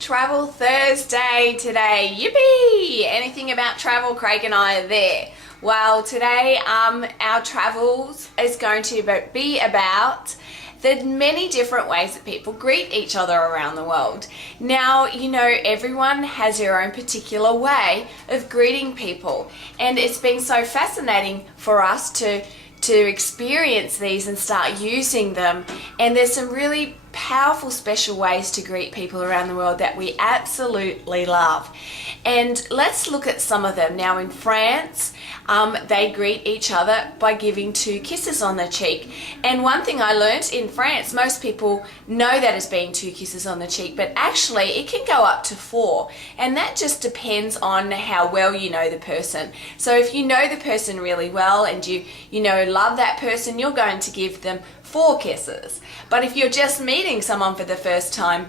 Travel Thursday today. Yippee! Anything about travel, Craig and I are there. Well, today our travels is going to be about the many different ways that people greet each other around the world. Now, you know, everyone has their own particular way of greeting people, and it's been so fascinating for us to experience these and start using them. And there's some really powerful, special ways to greet people around the world that we absolutely love. And let's look at some of them. Now, in France, they greet each other by giving 2 kisses on the cheek. And one thing I learnt in France, most people know that as being 2 kisses on the cheek, but actually it can go up to 4. And that just depends on how well you know the person. So if you know the person really well and you love that person, you're going to give them 4 kisses. But if you're just meeting someone for the first time,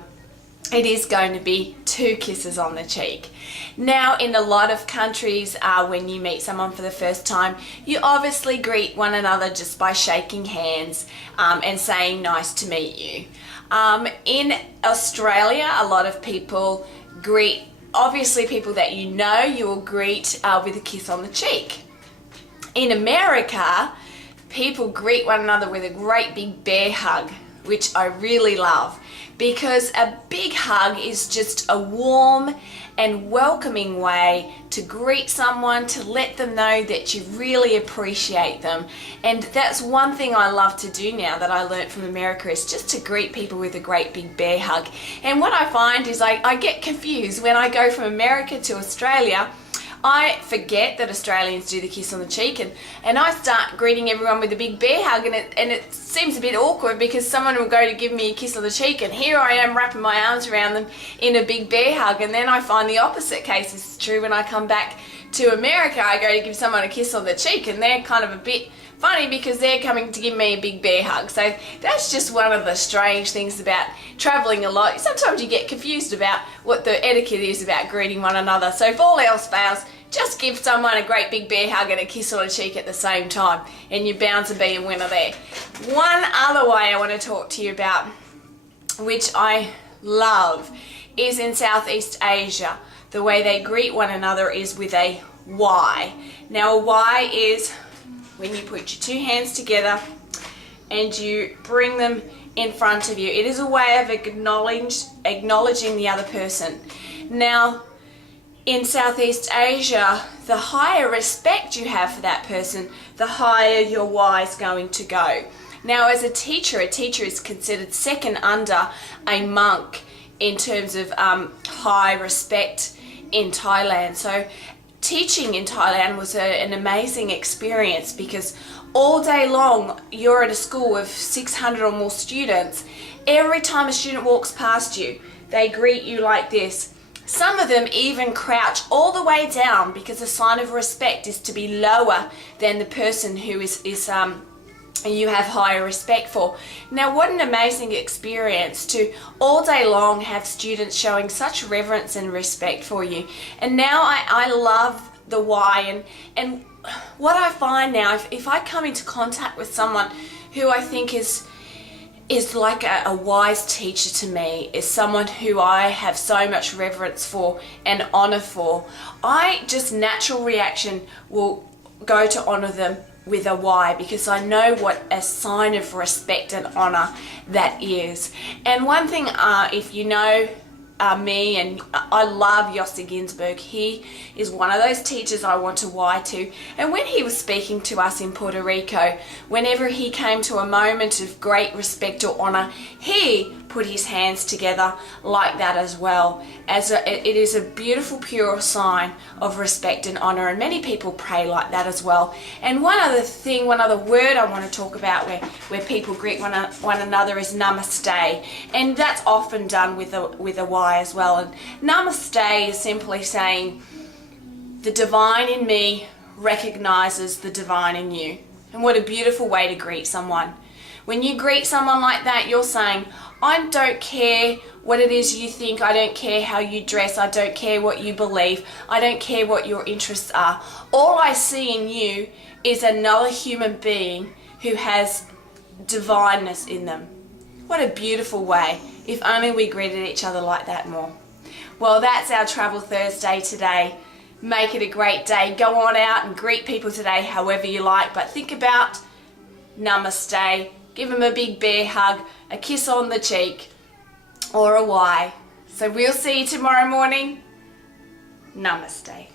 it is going to be 2 kisses on the cheek. Now, in a lot of countries, when you meet someone for the first time, you obviously greet one another just by shaking hands and saying nice to meet you. In Australia, a lot of people greet, obviously people that you know, you will greet with a kiss on the cheek. In America, people greet one another with a great big bear hug, which I really love, because a big hug is just a warm and welcoming way to greet someone, to let them know that you really appreciate them. And that's one thing I love to do now that I learned from America, is just to greet people with a great big bear hug. And what I find is I get confused when I go from America to Australia. I forget that Australians do the kiss on the cheek, and I start greeting everyone with a big bear hug, and it seems a bit awkward because someone will go to give me a kiss on the cheek and here I am wrapping my arms around them in a big bear hug. And then I find the opposite case is true when I come back to America. I go to give someone a kiss on the cheek and they're kind of a bit funny because they're coming to give me a big bear hug. So that's just one of the strange things about traveling a lot. Sometimes you get confused about what the etiquette is about greeting one another. So if all else fails, just give someone a great big bear hug and a kiss on the cheek at the same time, and you're bound to be a winner there. One other way I want to talk to you about, which I love, is in Southeast Asia. The way they greet one another is with a Y. Now, a Y is when you put your 2 hands together and you bring them in front of you. It is a way of acknowledging the other person. Now, in Southeast Asia, the higher respect you have for that person, the higher your Y is going to go. Now, as a teacher is considered second under a monk in terms of high respect in Thailand. So teaching in Thailand was an amazing experience, because all day long you're at a school of 600 or more students. Every time a student walks past you, they greet you like this. Some of them even crouch all the way down, because a sign of respect is to be lower than the person who you have higher respect for. Now, what an amazing experience to all day long have students showing such reverence and respect for you. And now I love the Y, and what I find now, if I come into contact with someone who I think is like a wise teacher to me, is someone who I have so much reverence for and honor for, I just natural reaction will go to honor them with a Y, because I know what a sign of respect and honor that is. And one thing, if you know me, and I love Yossi Ginsberg, he is one of those teachers I want to Y to. And when he was speaking to us in Puerto Rico, whenever he came to a moment of great respect or honor, he put his hands together like that as well. It is a beautiful, pure sign of respect and honor, and many people pray like that as well. And one other word I want to talk about where people greet one another is Namaste, and that's often done with a Y as well. And Namaste is simply saying, the divine in me recognizes the divine in you. And what a beautiful way to greet someone. When you greet someone like that, you're saying, I don't care what it is you think, I don't care how you dress, I don't care what you believe, I don't care what your interests are. All I see in you is another human being who has divineness in them. What a beautiful way, if only we greeted each other like that more. Well, that's our Travel Thursday today. Make it a great day. Go on out and greet people today however you like, but think about Namaste. Give them a big bear hug, a kiss on the cheek, or a Y. So we'll see you tomorrow morning. Namaste.